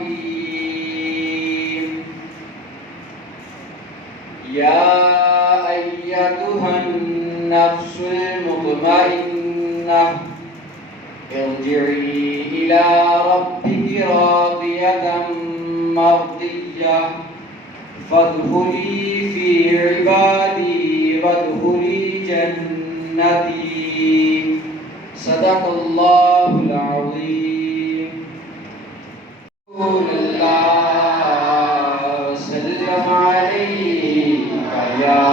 الرحيم يا أيتها النفس المطمئنة ارجعي إلى ربك راضية مرضية فادخلي في عبادي وادخلي جنتي صدق الله العظيم. رسول الله وسلم عليك يا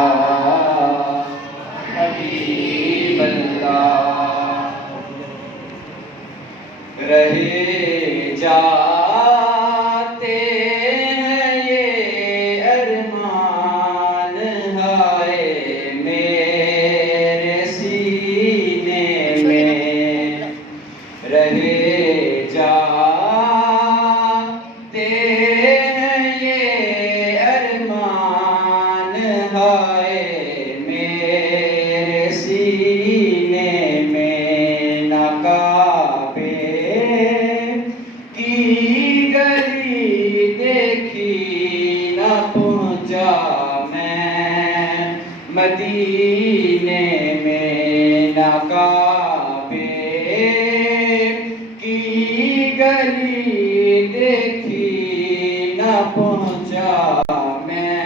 حبيب الله. رہے جاتے ہیں یہ ارمان ہائے میرے سینے میں، رہے جاتے ہیں یہ ارمان ہائے میرے سینے میں، نہ کعبے کی گلی دیکھی نہ پہنچا میں مدینے میں، نہ کعبے کی گلی دیکھی نہ پہنچا میں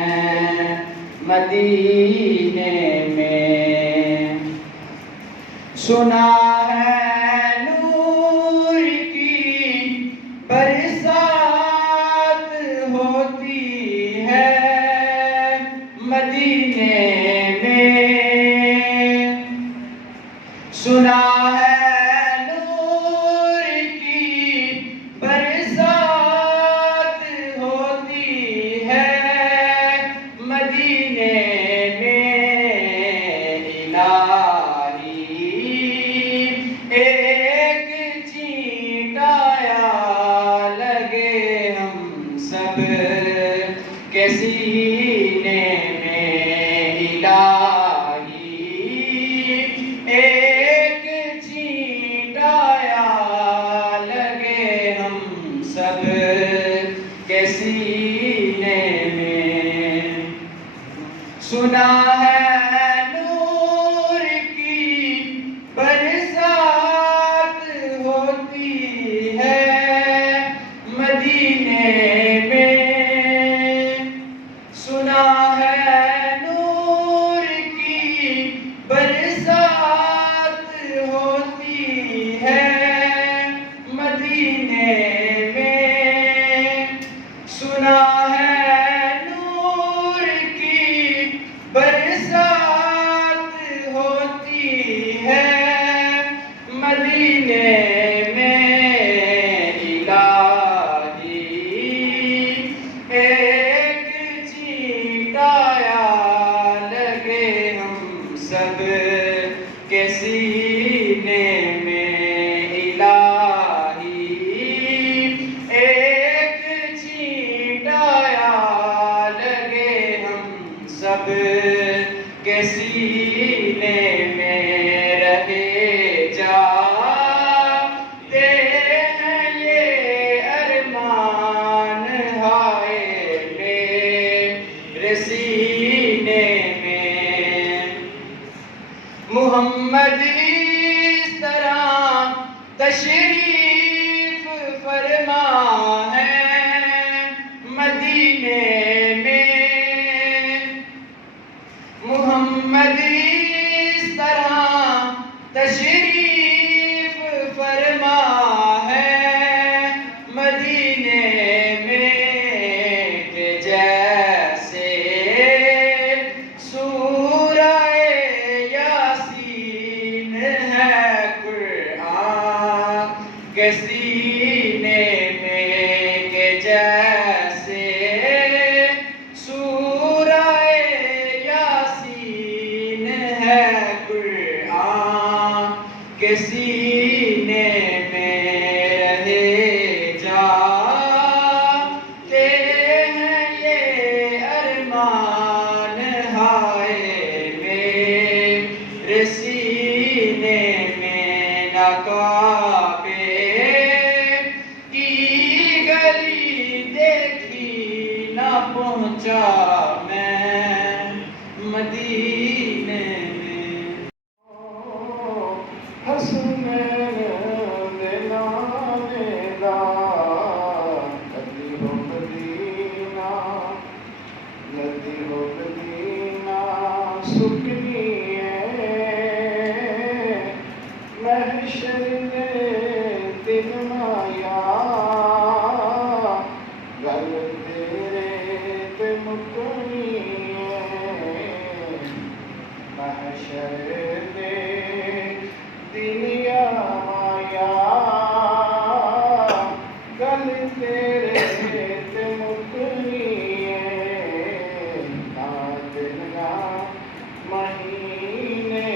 مدینے میں. سنا ہے نور کی برسات ہوتی ہے مدینے میں، سنا ہے نور کی برسات ہوتی ہے مدینے میں. الہی ایک چینٹایا لگے ہم سب کے سینے میں، الہی ایک چینٹایا لگے ہم سب کے سینے میں. سنا ہے نور کی برسات ہوتی ہے مدینے میں، سنا ہے نور کی برسات ہوتی ہے مدینے میں، سنا ہے نور کی برسات ہوتی ہے مدینے میں. الہی ایک چینٹایا لگے ہم سب کے سینے میں، الہی ایک چینٹایا لگے ہم سب کے سینے میں. رہے جاتے ہیں یہ ارمان ہائے میرے سینے میں. محمد اس طرح تشریف فرما ہے مدینے میں، محمد اس طرح تشریف فرما ہے مدینے میں، کہ جیسے سورہ یاسین ہے قرآن کے سینے میں، پہنچا میں مدینے میں حسنین دے نانے دا کدی ہو مدینہ لدی ہو مدینہ سکنی محشر دے دن آیا گل تیرے تے مکنی محشر دے دن آیا گل تیرے تے مکنی نہ دن نہ مہینے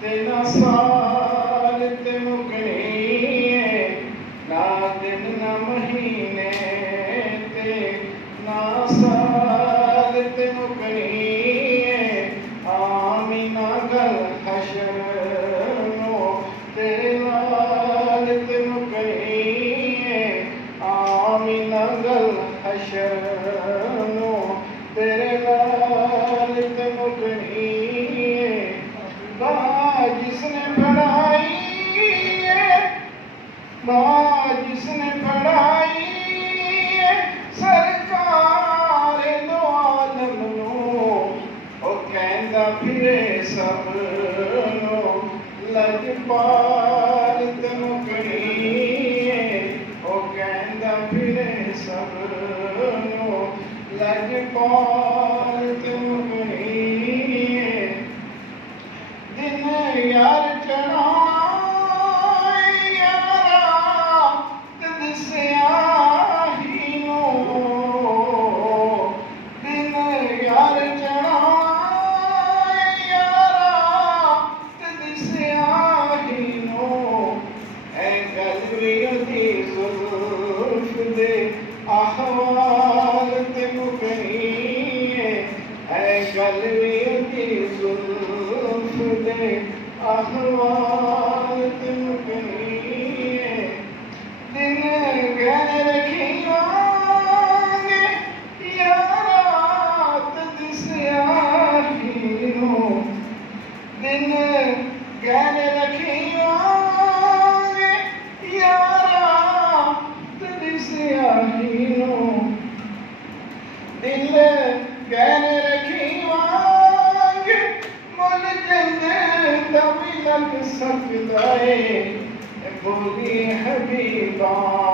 تے نہ سال تے مکنی نہ دن نہ مہینے تے نہ سال تے مکنی آمینہ گل حشر نو تیرے نال تے مکنی آمینہ گل حشر نو تیرے نال تے مکنی جس نے پڑھائی جس نے پڑھائی سرکار دو عالم نو او کہندا پھرے سب نو لجپال تے مکنی او کہندا پھرے سب نو لجپال تے مکنی دن یار چڑھانا یارا تد سیاہی نو دن یار چڑھانا یارا تد سیاہی نو اے گلوی دی زلف دے احوال تے مکنی اے گلوی دی زلف دے احوال تے مکنی دن گہن رکھیواں یارا تد سیاہی نو دن گہن رکھیواں یارا تد سیاہی نو دل گہن رکھیواں مل جنت بھی لگ سکتا ہے بولی حبیبانی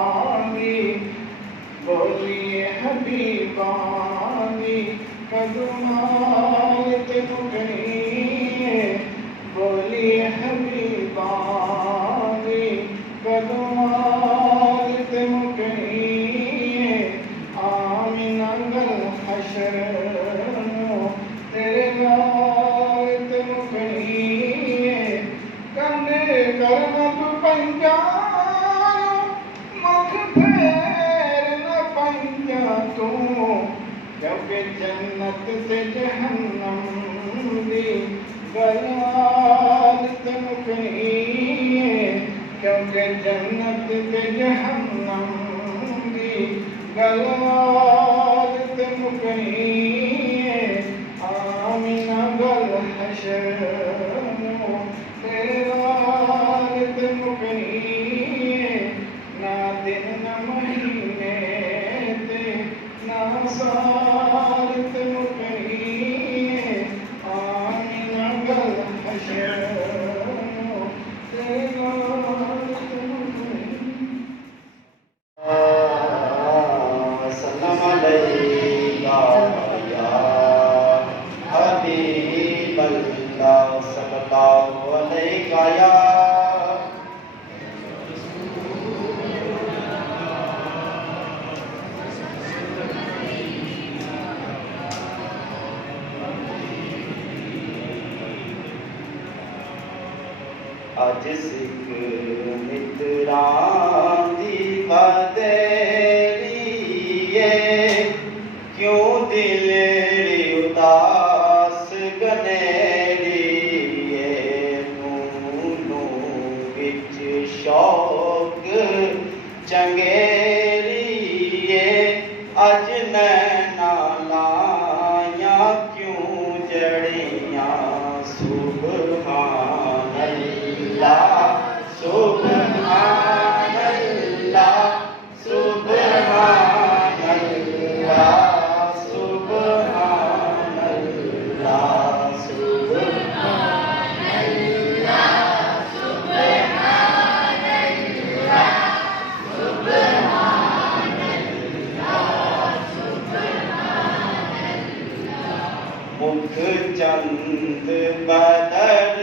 بولی حبیبانی قدمال تے مکنی بولی حبیبانی قدمال تے مکنی آمینہ گل حشر نو تیرے نال تے مکنی کندے کرنا تو پنجانو مکھ پھیر نہ پنجا تو کیونکہ جنت تے جہنم دی گلال تے مکنی کیونکہ جنت تے جہنم دی گلال تے مکنی آمینہ گل حشر نو تیرے نال تے مکنی نہ دن نہ مہینے تے نہ سال تے مکنی آمینہ گل حشر نو تیرے نال تے مکنی سلام علیکہ یا حبیب اللہ صلی اللہ علیہ یا اج سکھ متران دی بدریے کیوں دلڑی اداس گنیریے نونو وچ شوق چنگیریے اج نینا چند بدر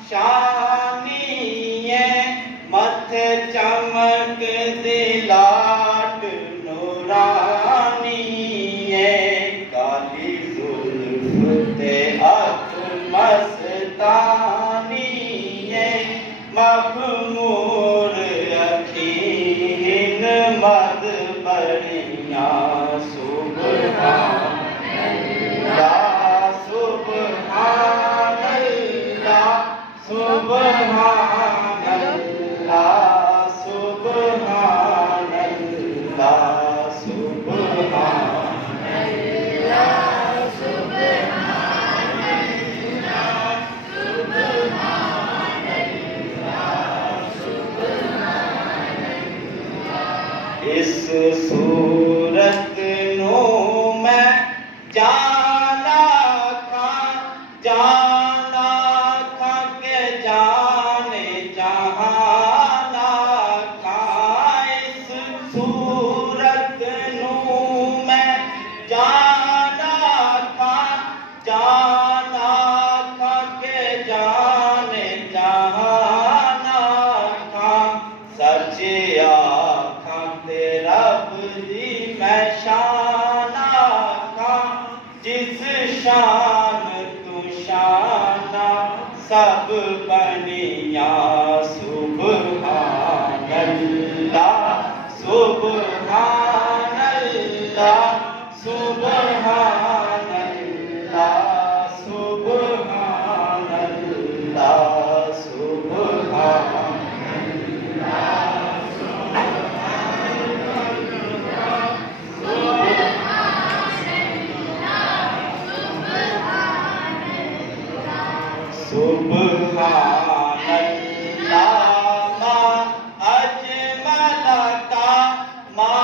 شانی متھے چمک دلاٹ نورانی کالی زلف تے اکھ مستانی مخمور اکھین مد بڑیاں سبحان اللہ سبحان اللہ سبحان اللہ سبحان اللہ سبحان اللہ سبحان اللہ سبحان اللہ سبحان اللہ اس صورت نو میں جانا تھا کہ جانے جہانا تھا اس صورت نو میں جانا تھا کہ جانے جہانا تھا سچ آکھاں تے رب دی میں شان آکھاں جس شان تو شانہ سب بنیاں سبحان اللہ سبحان اللہ سبحان اللہ سبحان اللہ سبحان سبحان اللہ ما اجمل کا ما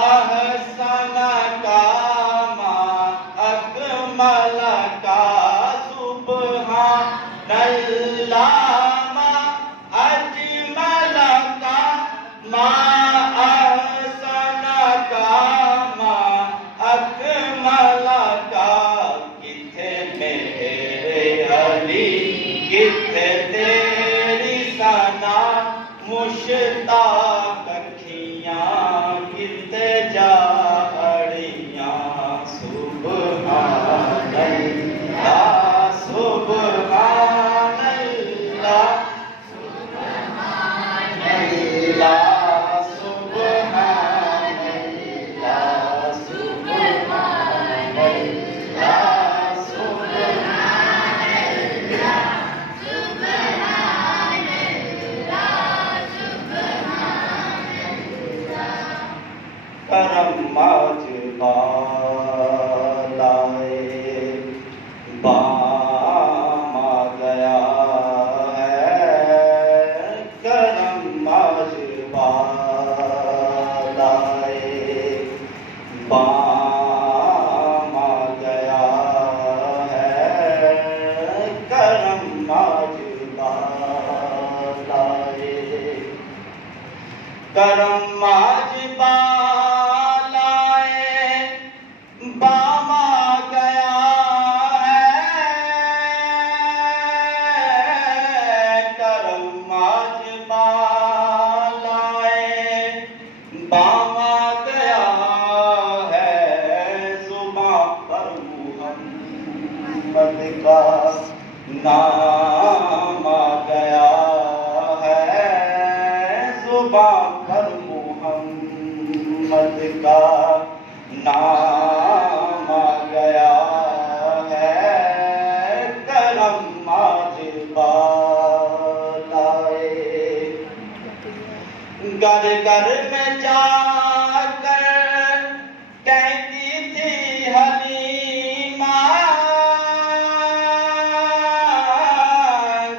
احسن کا ما اکمل کا سبحان اللہ ما اجمل کا ما احسن کا ما اکمل کا کتھے میرے علی کتھے تیری ثنا مشتاق اکھیاں کتھے جا اڑیاں سبحان اللہ سبحان اللہ سبحان اللہ سبحان اللہ سبحان اللہ کرم ماجبا لائے بام آ گیا ہے کرم ماجبا لائے بام آ گیا ہے کرم ماجبا لائے کرم ماجبا بام آ گیا ہے کرم ماجبا لائے بام آ گیا ہے زباں پر محمد کا نام آ گیا ہے زباں پر محمد کا نام آ گیا ہے کرم ماجبا لائے گھر گھر میں جا کر کہتی تھی حلیمہ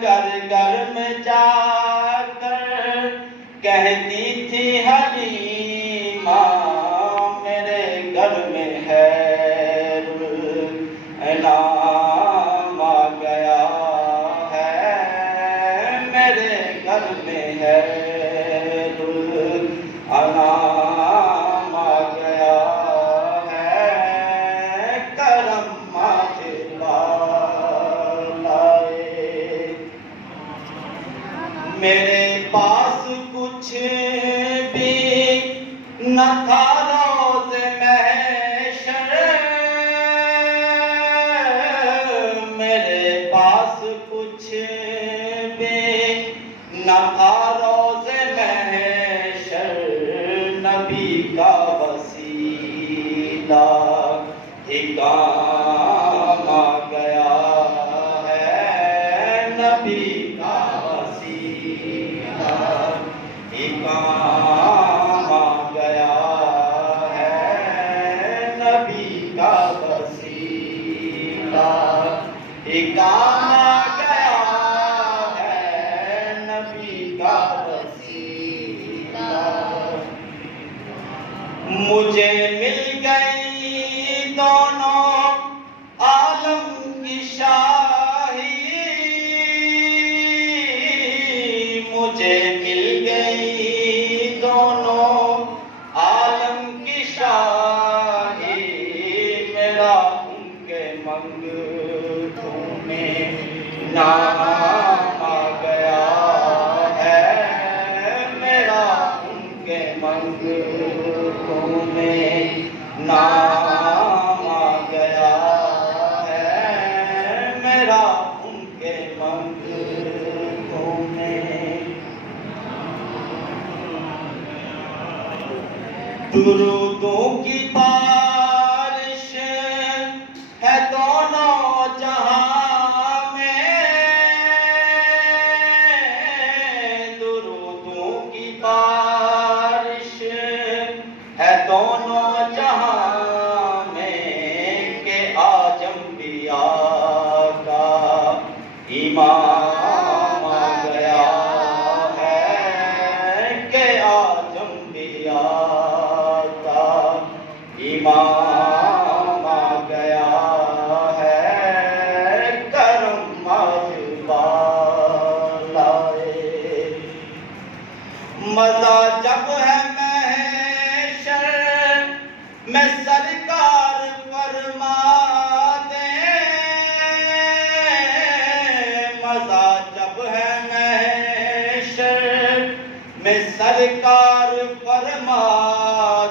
گھر گھر میں جا کر کہتی تھی حلیمہ میرے گھر میں نہ تھا روز محشر میرے پاس کچھ بھی، نہ تھا روز محشر نبی کا وسیلہ ہی کام آ گیا ہے، نبی کا وسیلہ ہی کام آ گیا ہے، نبی کا وسیلہ ہی کام آ گیا ہے، نبی کا وسیلہ۔ مجھے مل گئی دونوں عالم کی شاہی، مجھے مل گئی دونوں عالم کی شاہی، میرا ان کے منگتوں میں نام آ گیا ہے، میرا ان کے منگتوں میں نام آ گیا ہے، میرا ان کے منگتوں میں۔ درودوں کی بارش ہے دونوں جہاں میں، درودوں کی بارش ہے دونوں جہاں میں، کہ آج انبیاء کا امام آ گیا ہے، کہ آج انبیاء کا امام آ گیا ہے، کرم آج بالائے۔ مزہ جب ہے محشر میں سرکار فرما دیں، مزہ جب ہے محشر میں سرکار فرما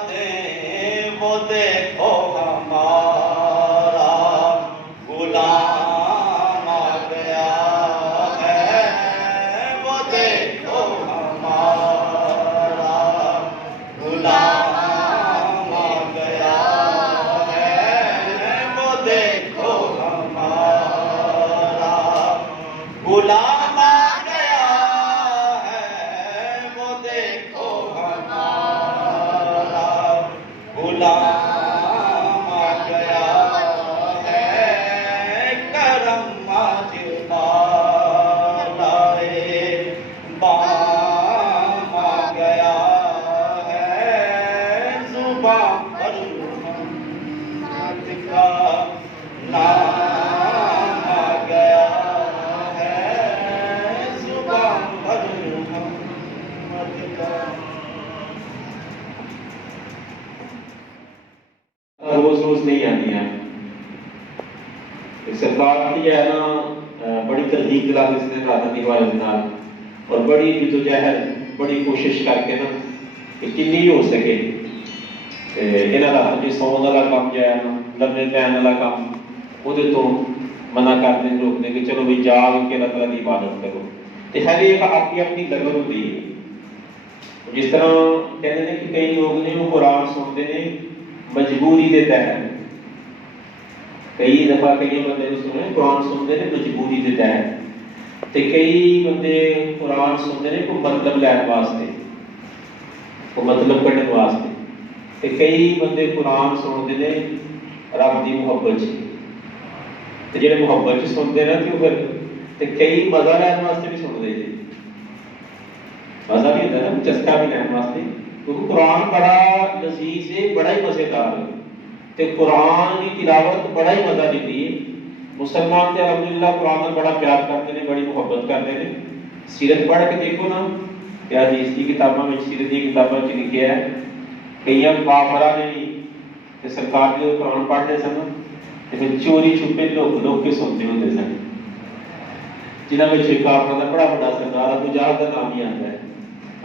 دیں، وہ دیکھو ہمارا غلام آ گیا ہے، وہ دیکھو ہمارا غلام آ گیا ہے، وہ دیکھو ہمارا غلام آ گیا ہے، وہ دیکھو ہمارا غلام آ گیا ہے، کرم آج بالائے بام آ گیا ہے، زباں پر محمد کا نام آ گیا ہے، زباں پر محمد کا۔ روز روز نہیں آنی ہے سرکار کی ہے نا، بڑی تحقیق دلا کے اس نے رات والے نال اور بڑی جدوجہد بڑی کوشش کر کے نا کہ کنی ہو سکے یہاں کا جی سون والا کام جو ہے نا، لمے پہن والا کام وہ تو منع کرتے ہیں، روکتے ہیں کہ چلو بھائی جاگ کے اللہ تعالیٰ کی عبادت کرو، تو ہر ایک اپنی اپنی لگن ہوتی ہے۔ جس طرح کہتے ہیں کہ کئی لوگ نے وہ قرآن سنتے ہیں مجبوری کے تحت، کئی دفعہ کئی بندے سنے قرآن سنتے ہیں مجبوری کے تحت، تو کئی بندے قرآن سنتے ہیں کوئی مطلب لین واسطے، کوئی مطلب کھڑنے واسطے، تو کئی بندے قرآن سنتے ہیں رب کی محبت سے، تو جہاں محبت سے سنتے ہیں تو پھر تو کئی مزہ لین واسطے بھی سنتے ہیں، مزہ بھی ہوتا ہے نا، چسکا بھی لین واسطے، کیونکہ قرآن بڑا لذیذ ہے، بڑا ہی مزیدار ہے، تو قرآن کی تلاوت بڑا ہی مزہ دیتی ہے۔ مسلمان تے الحمدللہ قرآن میں بڑا پیار کرتے ہیں، بڑی محبت کرتے ہیں۔ سیرت پڑھ کے دیکھو نا، کیا حدیث کی کتابوں میں، سیرت کی کتابوں میں لکھا ہے کئی کافراں نے بھی سرکار جو قرآن پڑھتے سن تو پھر چوری چھپے لوک لوک کے سنتے ہوتے سن، جنہوں میں کافراں کا بڑا بڑا سردار ابو جہل کا نام ہی آتا ہے،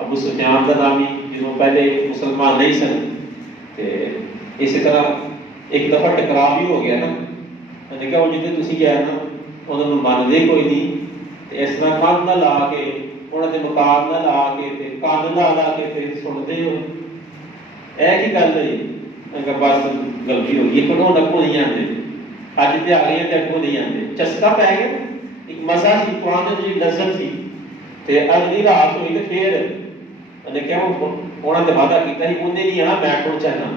ابو سفیان کا نام ہی جدوں پہلے مسلمان نہیں سن تے اسی طرح ایک دفعہ ٹکرا بھی ہو گیا نا، میں نے کہا وہ جتنے تسی گیا نا انہوں نے مانتے کوئی نہیں تے اس طرح کان نہ لا کے انہوں نے مقام نہ لا کے تے کان نہ لا کے تے سنتے ہو اے کی گل ہے؟ میں کہا بس غلطی ہو گئی کھڑوں نکو نہیں آتے اج تے آ گئی تے اگوں نہیں آتے چسکا پی گیا ایک مزہ سی قرآن دی لذت سی تے اگلی رات ہوئی تے پھر میں کہا انہوں نے وعدہ کیتا سی انہیں نہیں آنا میں ٹر چاہنا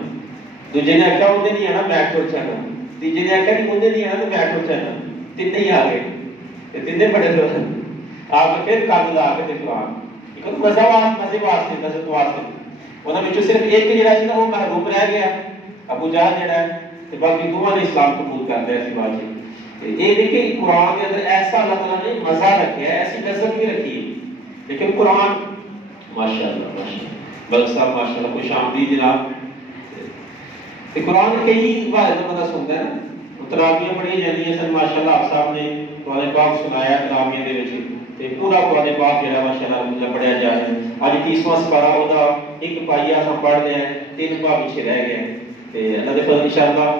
دوجے نے آخیا انہیں نہیں آنا میں ٹر چاہنا تیجے نے آخیا کہ انہیں نہیں آنا تو میں ٹر چاہنا تین ہی آ گئے تے تین بڑے آ کے پھر کن لا کے قرآن ایک مزہ مزے واسطے لذت واسطے انہوں نے صرف ایک جڑا سی نا وہ محروم رہ گیا ابو جہل جڑا ہے تے باقی دونوں نے اسلام قبول کر لیا سی بات جی یہ دیکھیں قرآن کے اندر ایسا اللہ تعالیٰ نے مزہ رکھا ہے ایسی لذت بھی رکھی ہے لیکن قرآن ماشاءاللہ ماشاءاللہ بلک صاحب ماشاءاللہ خوش آمدید جناب تے قرآن کئی بار بندہ سنتا ہے نا تراویاں پڑھی جاندیاں سن ماشاءاللہ آپ صاحب نے قرآن پاک سنایا تراویاں دے وچ تے پورا قرآن پاک جڑا ماشاءاللہ پڑھیا جا رہا ہے اج 30واں سپارہ ہودا ایک پائیا ہم پڑھ لیا ہے 3 پا پیچھے رہ گئے تے اللہ دے فضل انشاءاللہ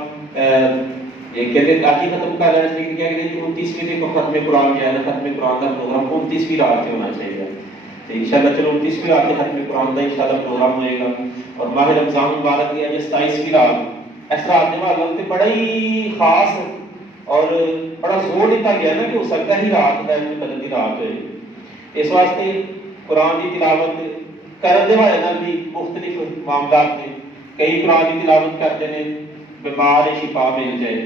یہ کہتے ہیں آج ہی ختم کر رہے ہیں کیا کہتے ہیں 29ویں دن کو ختم قرآن کیا ہے ختم قرآن کا پروگرام 29ویں رات سے ہونا چاہیے تو انشاءاللہ چلو 29ویں رات کے ختم قرآن کا انشاءاللہ پروگرام ہوئے گا اور ماہ رمضان مبارک کی ہے 27ویں رات اس رات کے بعد وقت بڑا ہی خاص اور بڑا زور دیتا گیا نا کہ ہو سکتا ہی رات کا قدر کی رات ہوئے اس واسطے قرآن کی تلاوت کرنے والے نال بھی مختلف معاملات میں کئی قرآن کی تلاوت کرتے ہیں بیمار شفا مل جائے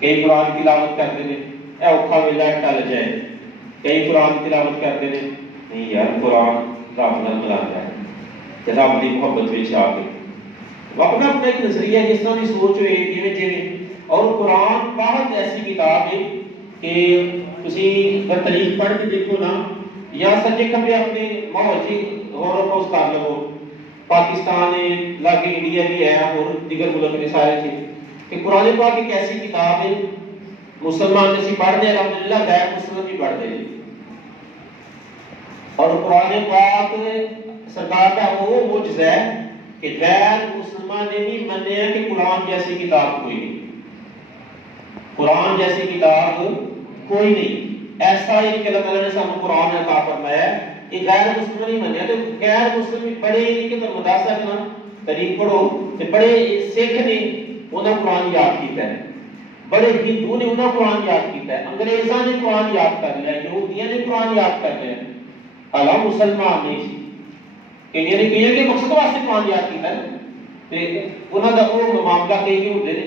کئی قرآن کی تلاوت کرتے ہیں اے اوکھا ویلا ٹل جائے کئی قرآن کی تلاوت کرتے ہیں نہیں یار قرآن رب نال ملاتا ہے تے رب دی محبت وچ آ کے اپنا اپنا ایک نظریہ جس طرح کی سوچ ہوئے جویں جویں اور قرآن بہت ایسی کتاب ہے کہ تسی اگر تاریخ پڑھ کے دیکھو نا یا سجے کبھی اپنے ماحول سے غور و خوض کر لو پاکستان ہے لاگے انڈیا بھی ہے اور دیگر ملک میں سارے تھے کہ قرآن پاک ایک ایسی کتاب ہے مسلمان جیسی پڑھتے ہیں الحمدللہ غیر مسلم بھی پڑھتے ہیں اور قرآن پاک سرکار کا وہ معجزہ ہے کہ غیر مسلمان نے بھی منیا کہ قرآن جیسی کتاب کوئی نہیں قرآن جیسی کتاب کوئی نہیں ایسا ہی کہ اللہ تعالیٰ نے سب قرآن عطا فرمایا ہے یہ غیر مسلم نہیں منیا تو غیر مسلم بڑے ہی کہ مدرسہ کرنا تاریخ پڑھو تو بڑے سکھ نے انہوں نے قرآن یاد کیتا ہے بڑے ہندو نے انہوں نے قرآن یاد کیتا ہے انگریزاں نے قرآن یاد کر لیا یہودیاں نے قرآن یاد کر لیا اللہ مسلمان نہیں سی کہ یعنی کہ مقصد واسطے قرآن یاد کیتا ہے تے انہاں دا وہ معاملہ کئی ہوندے نے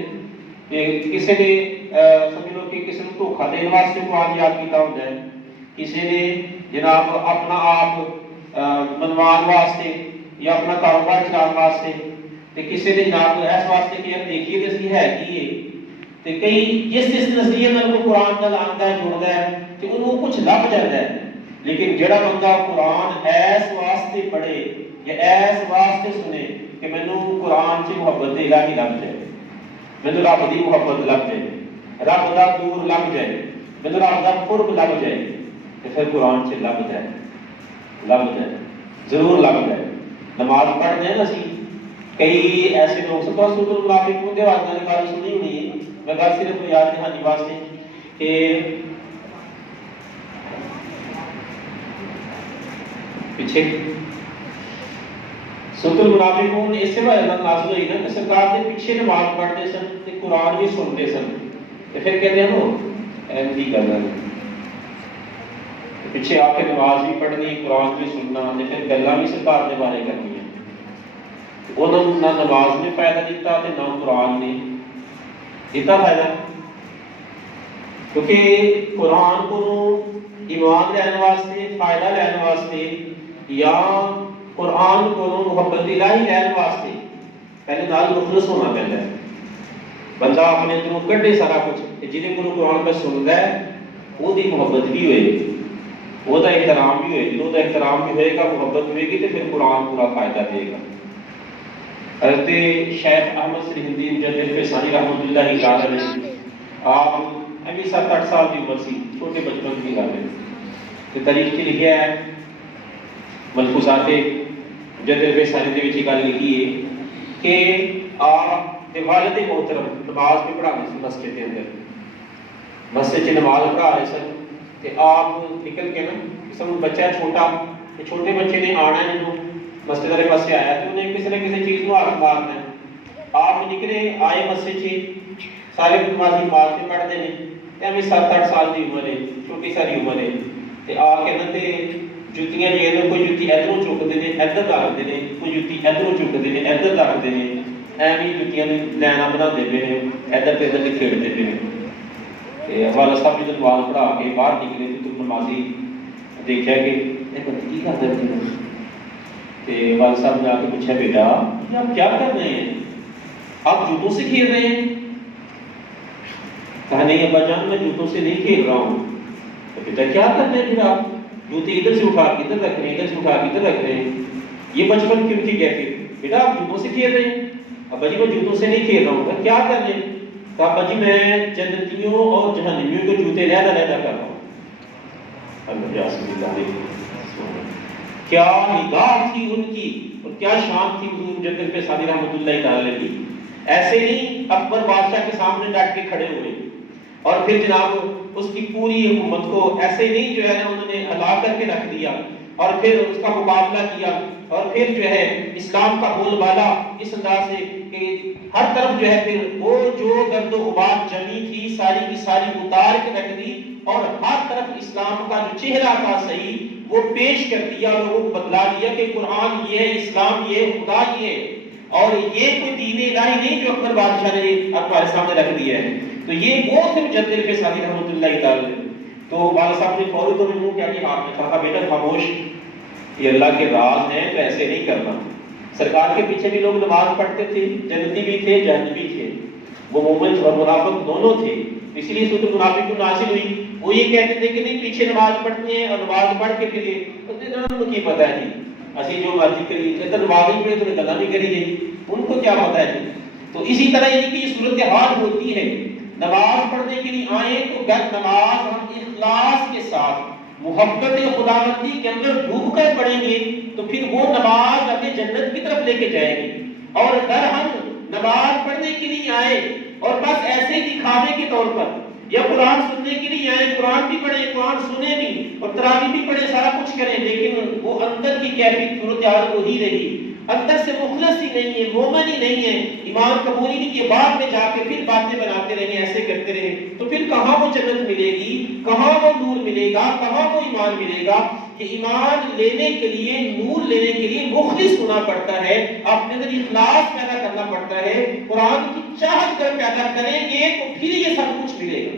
کہ کسی نے سمجھ لو کہ کسی نے دھوکھا دینے واسطے قرآن یاد کیتا ہوندا ہے کسی نے جناب اپنا آپ منوان واسطے یا اپنا کاروبار چلانے واسطے تے کسی نے جناب اس واسطے کہ دیکھیے کہ اسی ہے کی ہے تے کئی جس نظریے نال کو قرآن نال آندا ہے جڑدا ہے تے انہوں کچھ لب جاندا ہے لیکن جڑا بندہ قرآن ایس واسطے پڑھے یا ایس واسطے سنے کہ مینوں قرآن سے محبت الہی لگ جائے مینوں رب دی محبت لگ جائے رب دا دور لگ جائے مینوں رب دا قرب لگ جائے تے پھر قرآن سے لگ جائے ضرور لگ جائے نماز پڑھتے ہیں نا اسی کئی ایسے لوگ سب سورۃ المنافقون کے واسطے گل سنی ہونی ہے میں گل صرف یاد دہانی واسطے کہ پیچھے سورۃ المنافقون اس سے وجہ نازل ہوئی نا کہ سرکار کے پیچھے نماز پڑھتے سن تے قرآن بھی سنتے سن تے پھر کہتے ہیں وہ ایسی گل ہے پیچھے آ کے نماز بھی پڑھنی قرآن بھی سننا تے پھر گلاں بھی سرکار دے بارے کرنی انہوں نے نہ نماز نے فائدہ دیتا تے نہ قرآن نے دیتا فائدہ کیونکہ قرآن کو ایمان لینے واسطے فائدہ لینے واسطے یا قرآن کو محبت الہی لینے واسطے پہلے نال مخلص ہونا پہلے ہے بندہ اپنے اندروں کڈے سارا کچھ جہاں کو قرآن پہ سنتا ہے وہ دی محبت بھی ہوئے وہ دا احترام بھی ہوئے جب وہ احترام بھی ہوئے گا محبت ہوئے گی تو پھر قرآن پورا فائدہ دے گا حضرت شیخ احمد سرہندی مجدد فیصانی رحمۃ اللہ تعالی علیہ آپ ابھی 7-8 سال کی عمر سی چھوٹے بچپن کی گل ہے کہ تاریخ سے لکھا ہے ملفوظات جدر فیصانی دے وچ گل لکھی ہے کہ آپ دے والد محترم نماز پہ پڑھانے سے مسجد کے اندر، مسجد چ نماز پڑھا رہے سن تے آپ نکل کے نا کسی بچہ چھوٹا، چھوٹے بچے نے آنا ہے جو مسجد والے پاسے آیا تو انہیں کسی نہ کسی چیز کو ہاتھ مارنا ہے، آپ نکلے آئے مسجد چ سارے نمازی نماز پہ پڑھتے ہیں تے ہمیں 7-8 سال کی عمر ہے، چھوٹی ساری عمر ہے تے آ کے نا تے جُتیاں جی کوئی جُتی ادھروں چکتے ہیں ادھر رکھتے ہیں، کوئی جُتی ادھروں چکتے ہیں ادھر رکھتے ہیں، ایویں جُتیاں لائناں بناتے پے ہیں، ادھر تے ادھر کھیڑتے پے ہیں۔ والد صاحب جب نماز پڑھا کے باہر نکلے تو نمازی دیکھا کہ یہ بندے کی کر رہے ہیں، والد صاحب نے آ کے پوچھا بیٹا آپ کیا کر رہے ہیں، آپ جوتوں سے کھیل رہے ہیں؟ کہا نہیں ابا جان میں جوتوں سے نہیں کھیل رہا ہوں۔ تو بیٹا کیا کر رہے ہیں پھر آپ؟ جوتے ادھر سے اٹھا کے ادھر رکھ رہے ہیں، ادھر سے اٹھا کے ادھر رکھ رہے ہیں، یہ بچپن کیوں کی کیفیت؟ بیٹا آپ جوتوں سے کھیل رہے ہیں؟ ابا جی میں جوتوں سے نہیں کھیل رہا ہوں۔ کیا کر رہے ہیں؟ کہا ابا جی میں جنتیوں اور جہنمیوں کے جوتے لہدا لہدا کر رہا ہوں۔ کیا نگاہ تھی ان کی اور کیا شان تھی حضور مجدد فیصانی رحمۃ اللہ تعالی کی۔ ایسے نہیں اکبر بادشاہ کے سامنے ڈٹ کے کھڑے ہوئے اور پھر جناب اس کی پوری حکومت کو ایسے نہیں جو ہے نا انہوں نے ہلا کر کے رکھ دیا اور پھر اس کا مقابلہ کیا اور پھر جو ہے اسلام کا بول بالا اس انداز سے کہ ہر طرف جو ہے پھر وہ جو گرد و غبار جمی تھی ساری کی ساری اتار کے رکھ دی اور ہر طرف اسلام کا جو چہرہ تھا صحیح وہ پیش کر دیا، لوگوں کو بتلا دیا کہ قرآن یہ ہے، اسلام یہ ہے، خدا یہ ہے اور یہ کوئی دین الہی نہیں جو اکبر بادشاہ نے ہمارے سامنے رکھ دیا ہے۔ تو یہ وہ تھے مجدد فیصانی رحمۃ اللہ تعالی۔ تو والد صاحب نے فوری طور پر کیا کہ ہاتھ میں کہا بیٹا خاموش، یہ اللہ کے راز ہیں تو ایسے نہیں کرنا۔ سرکار کے پیچھے بھی لوگ نماز پڑھتے تھے، جنتی بھی تھے جہنمی تھے، وہ مومن اور منافق دونوں تھے، اسی لیے سورۃ المنافقون نازل ہوئی۔ وہ یہ کہتے تھے کہ نہیں پیچھے نماز پڑھتے ہیں اور نماز پڑھ کے پھر ان کی پتہ ہے جی اسی جو مرضی کری ادھر نماز ہی پڑھے تو گلا نہیں کری جی، ان کو کیا پتہ ہے جی۔ تو اسی طرح یہ کہ یہ صورتحال ہوتی ہے، نماز پڑھنے کے لیے آئیں تو گر نماز ہم اخلاص کے ساتھ محبت خداوندی کے اندر ڈوب کر پڑھیں گے تو پھر وہ نماز ہمیں جنت کی طرف لے کے جائے گی۔ اور اگر ہم نماز پڑھنے کے لیے آئے اور بس ایسے دکھاوے کے طور پر یا قرآن سننے کے لیے آئے، قرآن بھی پڑھیں قرآن سنیں بھی اور تراویح بھی پڑھیں سارا کچھ کریں، لیکن وہ اندر کی کیفیت صورتحال وہی رہی، اندر سے مخلص ہی نہیں ہے، مومن ہی نہیں ہے، ایمان قبول ہی نہیں کیا، بعد میں جا کے پھر باتیں بناتے رہے ایسے کرتے رہے تو پھر کہاں وہ جنت ملے گی، کہاں وہ نور ملے گا، کہاں وہ ایمان ملے گا۔ کہ ایمان لینے کے لیے نور لینے کے لیے مخلص ہونا پڑتا ہے، اپنے اندر اخلاص پیدا کرنا پڑتا ہے، قرآن کی چاہت کر پیدا کریں گے تو پھر یہ سب کچھ ملے گا،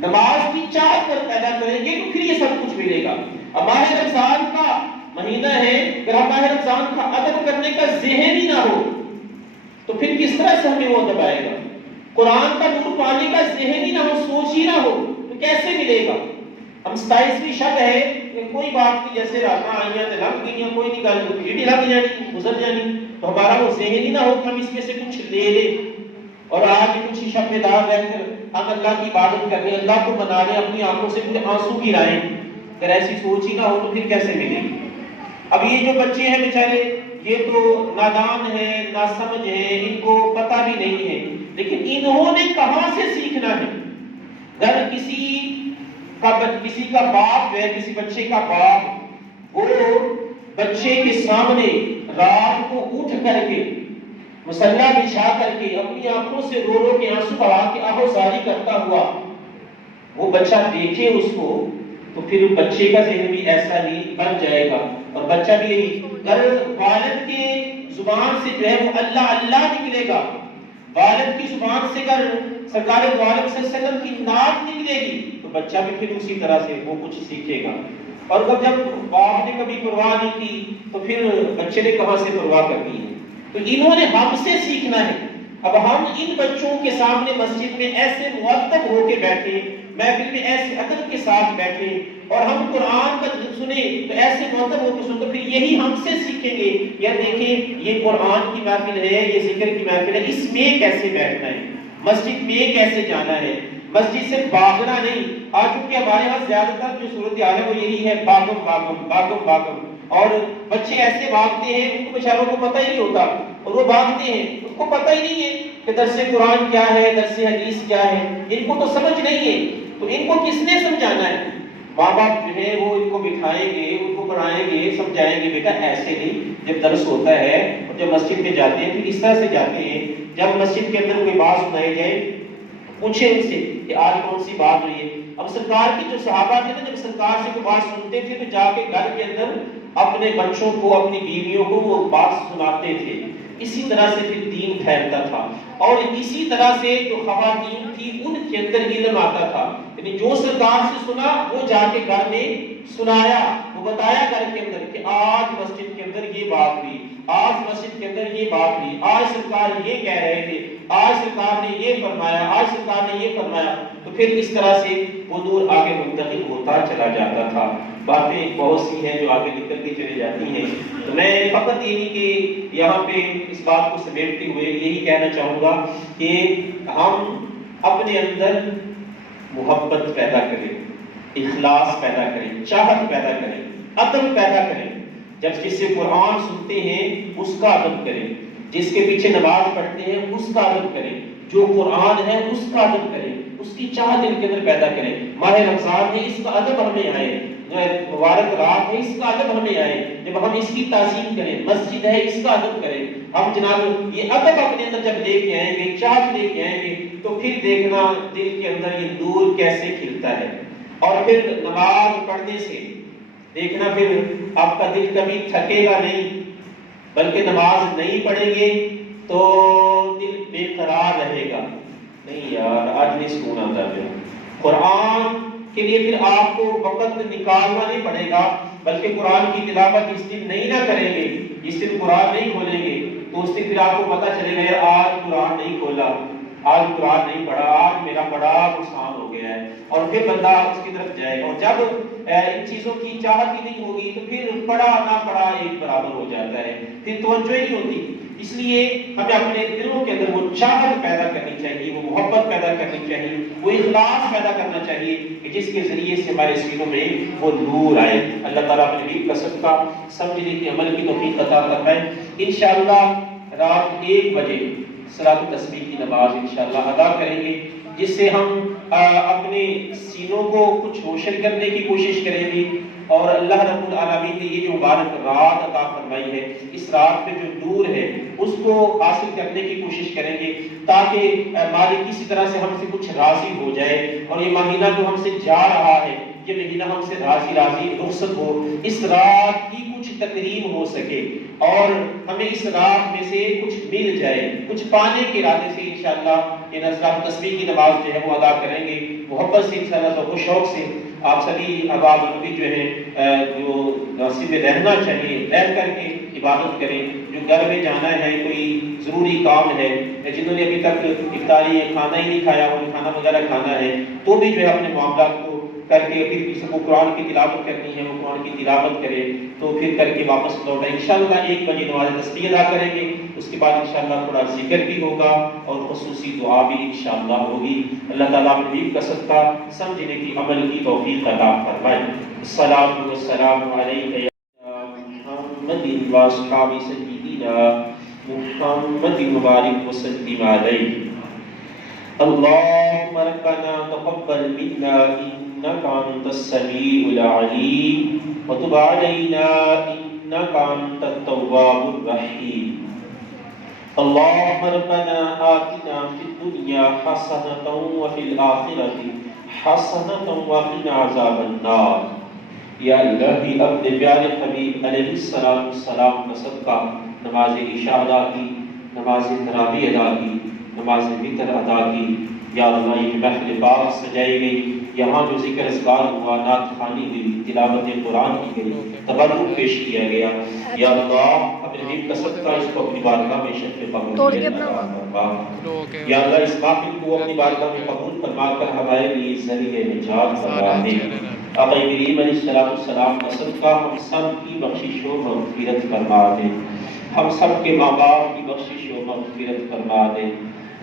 نماز کی چاہت کر پیدا کریں گے تو پھر یہ سب کچھ ملے گا۔ ہمارے رمضان کا مہینہ ہے، اگر ہمارے رمضان کا ادب کرنے کا ذہن ہی نہ ہو تو پھر کس طرح سے ہمیں وہ ادب آئے گا؟ قرآن کا نور پانے کا ذہن ہی نہ ہو، سوچ ہی نہ ہو تو کیسے ملے گا؟ ہم 27ویں شب ہے کہ کوئی بات نہیں، جیسے راتاں آئیاں تے لنگ گئیاں، کوئی نہیں گل ڈیڑھی لگ جانی گزر جانی، تو ہمارا وہ ذہن ہی نہ ہو کہ ہم اس میں سے کچھ لے لیں اور آج کچھ شب میں دار رہ کر ہم اللہ کی عبادت کریں، اللہ کو منا لیں، اپنی آنکھوں سے پورے آنسو گرائیں۔ اگر ایسی سوچ ہی نہ ہو تو پھر کیسے ملے گی؟ اب یہ جو بچے ہیں بیچارے یہ تو نادان ہیں، ناسمجھ ہیں، ان کو پتہ بھی نہیں ہے، لیکن انہوں نے کہاں سے سیکھنا ہے؟ اگر کسی کا باپ جو ہے، کسی بچے کا باپ وہ بچے کے سامنے رات کو اٹھ کر کے مصلی بچھا کر کے اپنی آنکھوں سے رو رو کے آنسو بہا کے آہوزاری کرتا ہوا وہ بچہ دیکھے اس کو تو پھر بچے کا ذہن بھی ایسا ہی بن جائے گا اور بچہ بھی یہی، اگر والد کے زبان سے جو ہے وہ اللہ اللہ نکلے گا، والد کی زبان سے اگر سرکار دو عالم صلی اللہ علیہ وسلم کی نعت نکلے گی تو بچہ بھی پھر اسی طرح سے وہ کچھ سیکھے گا۔ اور جب باپ نے کبھی پرواہ نہیں کی تو پھر بچے نے کہاں سے پرواہ کرنی ہے؟ تو انہوں نے ہم سے سیکھنا ہے۔ اب ہم ان بچوں کے سامنے مسجد میں ایسے مؤدب ہو کے بیٹھے، محفل میں ایسے ادب کے ساتھ بیٹھے اور ہم قرآن کا سنیں تو ایسے مؤدب ہو کے سن تو پھر یہی ہم سے سیکھیں گے، یا دیکھیں یہ قرآن کی محفل ہے، یہ ذکر کی محفل ہے، اس میں کیسے بیٹھنا ہے، مسجد میں کیسے جانا ہے، مسجد سے بھاگنا نہیں۔ آج چونکہ ہمارے ہاں زیادہ تر جو صورتحال ہے وہ یہی ہے، باغم باغم باغم باغم، اور بچے ایسے بھاگتے ہیں ان کو بیچاروں کو پتہ ہی نہیں ہوتا، اور وہ بھاگتے ہیں ان کو پتہ ہی نہیں ہے کہ درس قرآن کیا ہے، درس حدیث کیا ہے، ان کو تو سمجھ نہیں ہے، تو ان کو کس نے سمجھانا ہے؟ ماں باپ جو ہے وہ ان کو بٹھائیں گے، ان کو پڑھائیں گے، سمجھائیں گے بیٹا ایسے نہیں، جب درس ہوتا ہے اور جب مسجد میں جاتے ہیں پھر اس طرح سے جاتے ہیں، جب مسجد کے اندر کوئی بات سنائی جائے پوچھیں ان سے کہ آج کون سی بات ہوئی ہے۔ اب سرکار کی جو صحابہ تھے نا، جب سرکار سے کوئی بات سنتے تھے تو جا کے گھر کے اندر اپنے بچوں کو، اپنی بیویوں کو وہ بات سناتے تھے۔ اسی طرح سے پھر دین پھیلتا تھا، اور اسی طرح سے جو خواتین تھی ان کے اندر علم آتا تھا، یعنی جو سرکار سے سنا وہ جا کے گھر میں سنایا، وہ بتایا گھر کے اندر کہ آج مسجد کے اندر یہ بات ہوئی، آج مسجد کے اندر یہ بات ہوئی، آج سرکار یہ کہہ رہے تھے، آج سرکار نے یہ فرمایا، آج سرکار نے یہ فرمایا، تو پھر اس طرح سے وہ دور آگے منتقل ہوتا چلا جاتا تھا۔ باتیں بہت سی ہیں جو آگے نکل کے چلے جاتی ہیں، تو میں فقط یہ نہیں کہ یہاں پہ اس بات کو سمیٹتے ہوئے یہی کہنا چاہوں گا کہ ہم اپنے اندر محبت پیدا کریں، اخلاص پیدا کریں، چاہت پیدا کریں، ادب پیدا کریں۔ جب جس سے قرآن سنتے ہیں اس کا ادب کریں، جس کے پیچھے نماز پڑھتے ہیں اس کا ادب کریں، جو قرآن ہے اس کا ادب کریں، اس کی چاہت دل کے اندر پیدا کریں۔ ماہ رمضان ہے اس کا ادب ہمیں آئے، مبارک رات ہے اس کا ادب ہمیں آئے، جب ہم اس کی تعظیم کریں، مسجد ہے اس کا ادب کریں، ہم جناب یہ ادب اپنے اندر جب لے کے آئیں گے، چاہت لے کے آئیں گے، تو پھر دیکھنا دل کے اندر یہ نور کیسے کھلتا ہے۔ اور پھر نماز پڑھنے سے دیکھنا پھر آپ کا دل کبھی تھکے گا نہیں، بلکہ نماز نہیں پڑھیں گے تو دل بے قرار رہے گا، نہیں یار آج نہیں سکون آتا ہے۔ قرآن کے لیے پھر آپ کو وقت نکالنا نہیں پڑے گا، بلکہ قرآن کی تلاوت اس دن نہیں نہ کریں گے، اس دن قرآن نہیں کھولیں گے تو اس دن پھر آپ کو پتہ چلے گا آج قرآن نہیں کھولا، آج قرآن نہیں پڑھا، آج میرا بڑا نقصان ہو گیا ہے، اور پھر بندہ اس کی طرف جائے گا۔ اور جب ان چیزوں کی چاہت ہی نہیں ہوگی تو پھر پڑھا نہ پڑھا ایک برابر ہو جاتا ہے، پھر توجہ ہی نہیں ہوتی۔ اس لیے ہمیں اپنے دلوں کے اندر وہ چاہت پیدا کرنی چاہیے، وہ محبت پیدا کرنی چاہیے، وہ اخلاص پیدا کرنا چاہیے کہ جس کے ذریعے سے ہمارے سینوں میں وہ نور آئے۔ اللہ تعالیٰ اپنے حبیب کا صدقہ سمجھنے کی عمل کی توفیق عطا فرمائے۔ انشاءاللہ رات 1 بجے صلاۃ التسبیح کی نماز انشاءاللہ ادا کریں گے، جس سے ہم اپنے سینوں کو کچھ روشن کرنے کی کوشش کریں گے، اور اللہ رب العالمین نے یہ جو مبارک رات عطا فرمائی ہے، اس رات میں جو نور ہے اس کو حاصل کرنے کی کوشش کریں گے، تاکہ مالک کسی طرح سے ہم سے کچھ راضی ہو جائے، اور یہ مہینہ جو ہم سے جا رہا ہے یہ مہینہ ہم سے راضی رخصت ہو، اس رات کی کچھ تقریب ہو سکے، اور ہمیں اس رات میں سے کچھ مل جائے، کچھ پانے کے ارادے سے انشاءاللہ یہ صلاۃ تسبیح کی نماز جو ہے وہ ادا کریں گے، محبت سے انشاءاللہ، ذوق و شوق سے۔ آپ سبھی احباب نبی جو ہیں جو ناصب میں رہنا چاہیے رہ کر کے عبادت کریں، جو گھر میں جانا ہے، کوئی ضروری کام ہے، جنہوں نے ابھی تک افطاری کھانا ہی نہیں کھایا ہو، کھانا وغیرہ کھانا ہے، تو بھی جو ہے اپنے معاملات کو کر کے پھر کسی کو قرآن کی تلاوت کرنی ہے وہ قرآن کی تلاوت کرے، تو پھر کر کے واپس لوٹیں۔ انشاءاللہ 1 بجے نماز تسبیح ادا کریں گے، اس کے بعد انشاءاللہ تھوڑا ذکر بھی ہوگا اور خصوصی دعا بھی انشاءاللہ ہوگی۔ اللہ تعالیٰ اپنے حبیب کا صدقہ سمجھنے کی عمل کی توفیق عطا فرمائے۔ الصلاۃ والسلام علیک یا محمد و اصحاب سیدنا محمد مبارک وسلم علیہ۔ اللهم ربنا تقبل منا إنك أنت السميع العليم وتب علينا إنك أنت التواب الرحيم۔ اللهم ربنا آتنا في الدنيا حسنة وفي الآخرة حسنة وقنا عذاب النار۔ یا الہی اپنے پیارے حبیب علیہ السلام کا صدقہ نماز عشاء ادا کی، نماز تراویح ادا کی، نماز وتر ادا کی، یا اللہ یہ محفل پاک سجائی گئی، یہاں جو ذکر اذکار ہوا، نعت خوانی ہوئی، تلاوت قرآن کی گئی، تبرک پیش کیا گیا، یا اللہ اپنے حبیب کا صدقہ اس کو اپنی بارگاہ میں شرف قبول فرما۔ یا اللہ اس محفل کو اپنی بارگاہ میں قبول فرما کر ہمارے لیے ذریعہ نجات فرما دے۔ آقا کریم علیہ السلام کا صدقہ ہم سب کی بخشش و مغفرت فرما دے، ہم سب کے ماں باپ کی بخشش و مغفرت فرما دے،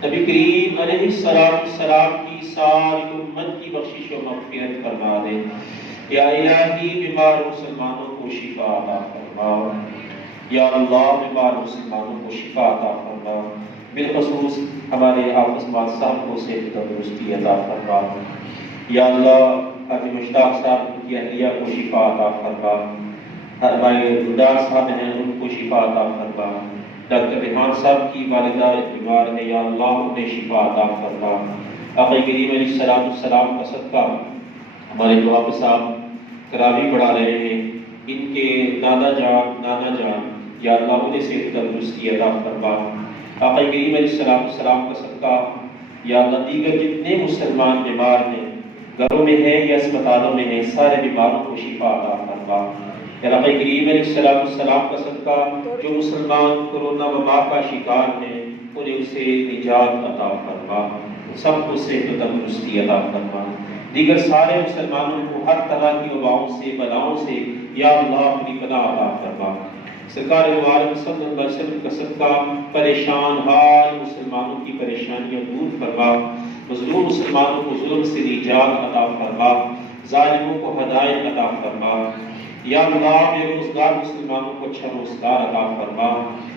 نبی کریم علیہ السلام کی ساری امت کی بخشش و مغفرت فرما دے۔ یا الہی بیمار مسلمانوں کو شفا عطا فرما۔ فرما۔ یا اللہ بیمار مسلمانوں کو شفا عطا فرما، بالخصوص ہمارے حافظ مال صاحب کو صحت تندرستی عطا فرما۔ یا اللہ حاجی مشتاق صاحب کی اہلیہ کو شفا عطا فرما، ہمارے گلدار صاحب ہیں ان کو شفا عطا فرما، ڈاکٹر ریحان صاحب کی والدہ بیمار ہے، یا اللہ انہیں شفا عطا فرما۔ آقا کریم علیہ السلام کا صدقہ ہمارے جو آپ صاحب تراویح پڑھا رہے ہیں، ان کے نانا جان یا اللہ انہیں صحت تندرستی عطا فرما۔ آقا کریم علیہ السلام کا صدقہ یا اللہ دیگر جتنے مسلمان بیمار ہیں، گھروں میں ہیں یا اسپتالوں میں ہیں، سارے بیماروں کو شفا عطا فرما۔ یا آقا کریم علیہ السلام کا صدقہ جو مسلمان کورونا وبا کا شکار ہیں، انہیں اسے نجات عطا فرما، سب کو صحت و تندرستی عطا فرما۔ دیگر سارے مسلمانوں کو ہر طرح کی وباؤں سے بلاؤں سے یا اللہ اپنی پناہ عطا فرما۔ سرکار دو عالم صلی اللہ علیہ وسلم کا صدقہ پریشان حال مسلمانوں کی پریشانیاں دور فرما، مظلوم مسلمانوں کو ظلم سے نجات عطا فرما، ظالموں کو ہدایت عطا فرما۔ یا اللہ بے روزگار مسلمانوں کو اچھا روزگار عطا فرما،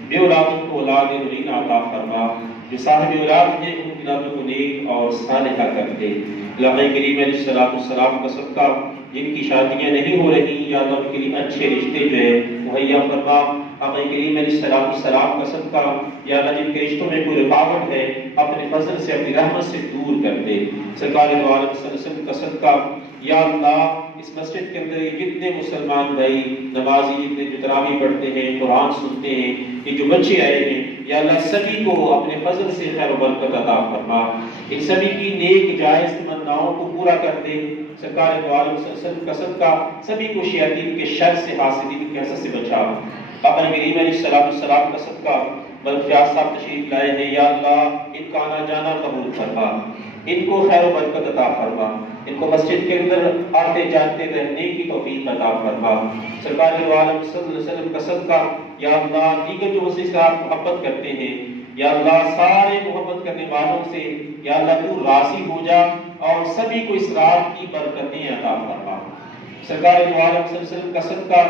بے اولادوں کو اولاد مبینہ عطا فرما، جو صاحب اولاد ہیں ان کی اولادوں کو نیک اور صالحہ کر دے۔ اللہ کریم علیہ السلام کا صدقہ جن کی شادیاں نہیں ہو رہی یا اللہ ان کے لیے اچھے رشتے جو ہے مہیا فرما۔ آقا کریم علیہ السلام کا صدقہ یا اللہ جن کے رشتوں میں کوئی رکاوٹ ہے اپنے فضل سے اپنی رحمت سے دور کر دے۔ سرکار دو عالم صلی اللہ علیہ وسلم کا صدقہ یا اللہ اس مسجد کے اندر جتنے مسلمان بھائی نمازی جتنے جو تراویح پڑھتے ہیں، قرآن سنتے ہیں، یہ جو بچے آئے ہیں یا اللہ سبھی کو اپنے فضل سے خیر و برکت عطا فرما، ان سبھی کی نیک جائز تمناؤں کو پورا کر دے۔ سرکار دو عالم صلی اللہ علیہ وسلم کا صدقہ سبھی کو شیاطین کے شر سے، حاسدین کے حسد سے بچا۔ آقا کریم علیہ السلام کا صدقہ ملک فیاض صاحب تشریف لائے ہیں، یا اللہ ان کا آنا جانا قبول فرما، ان کو خیر و برکت عطا فرما، ان کو مسجد کے اندر آتے جاتے رہنے کی توفیق عطا فرما۔ سرکار دو عالم صلی اللہ علیہ وسلم کا صدقہ یا اللہ دیگر جو اس سے آپ محبت کرتے ہیں یا اللہ سارے محبت کرنے والوں سے یا اللہ تو راضی ہو جا اور سبھی کو اس رات کی برکتیں عطا فرما۔ سرکار دو عالم صلی اللہ علیہ وسلم کا صدقہ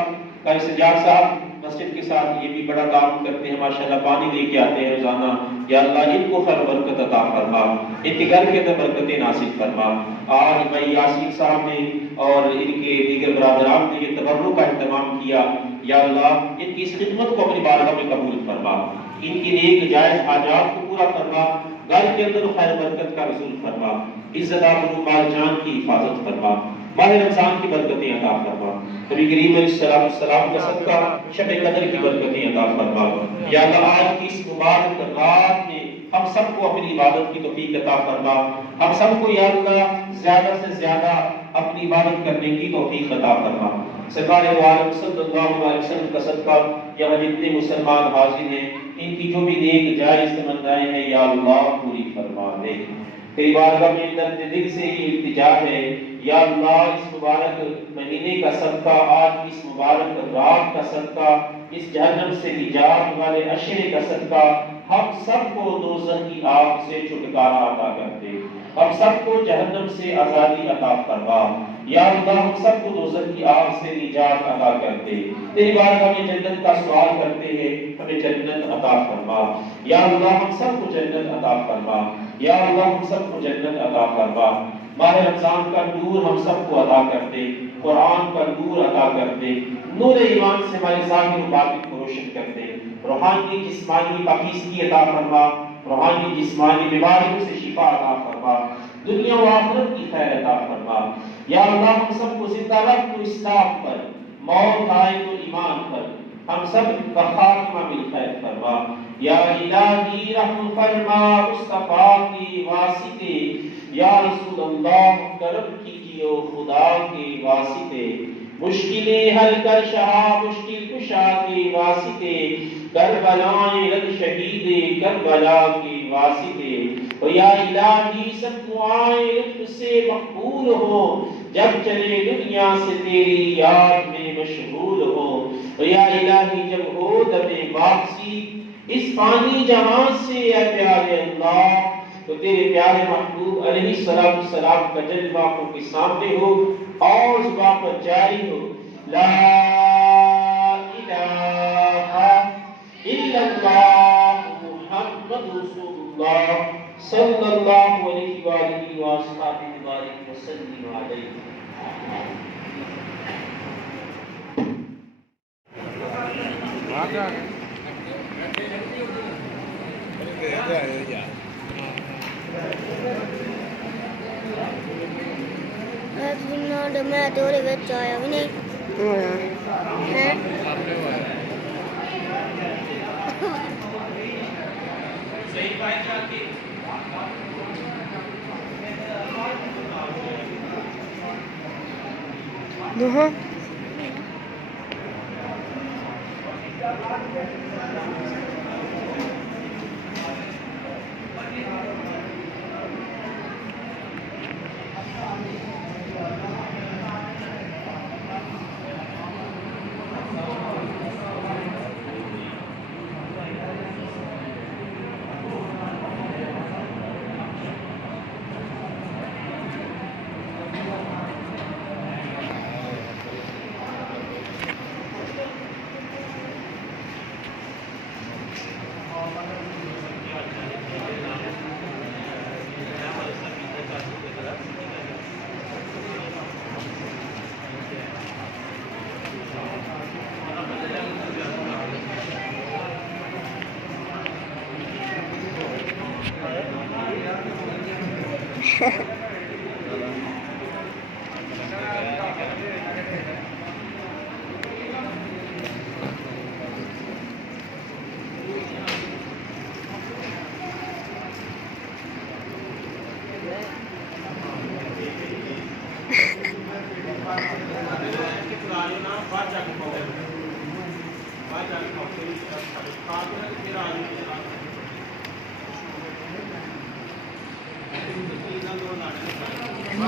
قاری سجاد صاحب مسجد کے ساتھ یہ بھی بڑا کام کرتے ہیں، ماشاءاللہ پانی لے کے آتے ہیں روزانہ، یا اللہ ان کو خیر برکت عطا فرما، ان کے گھر کے اندر برکتیں نازل فرما۔ آج بھائی یاسین صاحب نے اور ان کے دیگر برادران نے یہ تبرک کا اہتمام کیا، یا اللہ ان کی اس خدمت کو اپنی بارگاہ میں قبول فرما، ان کی نیک جائز حاجات کو پورا فرما، گھر کے اندر خیر برکت کا رسول فرما، عزت آبرو مال جان کی حفاظت فرما، ماہ رمضان کی برکتیں عطا فرما، نبی کریم علیہ السلام کا صدقہ شب قدر کی برکتیں عطا فرما۔ یا اللہ آج کی اس مبارک رات میں ہم سب کو اپنی عبادت کی توفیق عطا فرما، ہم سب کو یا اللہ زیادہ سے زیادہ اپنی عبادت کرنے کی توفیق عطا فرما۔ سرکار دو عالم صلی اللہ علیہ وسلم کا صدقہ یہاں جتنے مسلمان حاضر ہیں ان کی جو بھی نیک جائز تمنائیں ہیں یا اللہ پوری فرما دے۔ تیری بارگاہ میں درد دل سے یہ التجا ہے، یا اللہ اس مبارک مہینے کا صدقہ، آج اس مبارک رات کا صدقہ، اس جہنم سے نجات والے عشرے کا صدقہ ہم سب کو دوزخ کی آگ سے چھٹکارا عطا کر دے، ہم سب کو جہنم سے آزادی عطا فرما، یا اللہ ہم سب کو دوزخ کی آگ سے نجات عطا کر دے۔ تیری بارگاہ میں جنت کا سوال کرتے ہیں، ہمیں جنت عطا فرما، یا اللہ ہم سب کو جنت عطا فرما، یا اللہ ہم سب کو جنت عطا فرما۔ ماہ رمضان کا نور ہم سب کو عطا کر دے، قرآن کا نور عطا کر دے، نور ایمان سے ہمارے ظاہر و باطن کو روشن کر دے، روحانی جسمانی پاکیزگی عطا فرما، روحانی جسمانی بیماریوں سے شفا عطا فرما، دنیا و آخرت کی خیر عطا فرما۔ یا اللہ ہم سب کو زندہ رکھ تو اسلام پر، موت آئے تو ایمان پر، ہم سب کا خاتمہ بالخیر فرما۔ یا الہی رحم فرما مصطفیٰ کی واسطے، یا رسول اللہ کرم کیجیے خدا کے واسطے، مشکلیں حل کر شاہ مشکل کشا کے واسطے، کربلائے رد شہید کربلا کے واسطے۔ یا الہی سب دعائیں لطف سے مقبول ہو، جب چلے دنیا سے تیری یاد میں مشغول ہو۔ یا الہی جب ہو دم واپسی اس فانی جہاں سے اے پیارے اللہ، تو تیرے پیارے محبوب علیہ السلام کا جلوہ آنکھوں کے سامنے ہو اور زبان پر جاری ہو، لا إله إلا الله محمد رسول الله صلى الله عليه وآله وأصحابه وبارك وسلم عليه. ਮੈਂ ਤੇ ਉਹਦੇ ਵਿੱਚ ਆਇਆ ਵੀ ਨਹੀਂ ਹੈ ਦੋਹਾਂ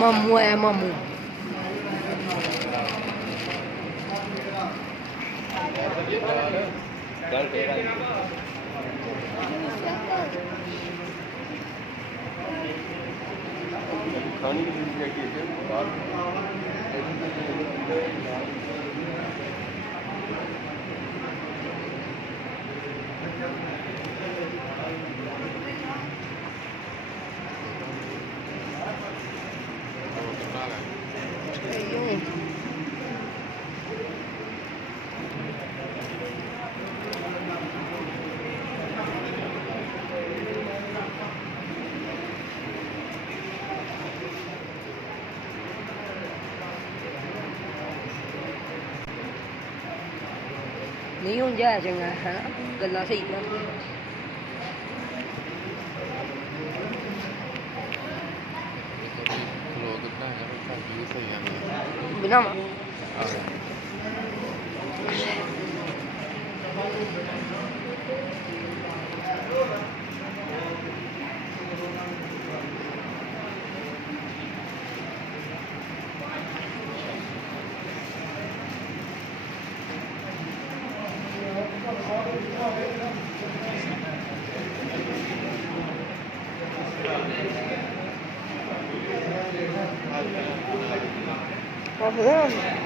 ਮਾਮੂ ਆਇਆ ਮਾਮੂ ਨਹੀਂ ਹੁਣ ਜਾਇਆ ਚੰਗਾ ਹੈ ਨਾ ਗੱਲਾਂ ਸਹੀ ਕਰਦੀਆਂ ਬਿਨਾਂ Apa?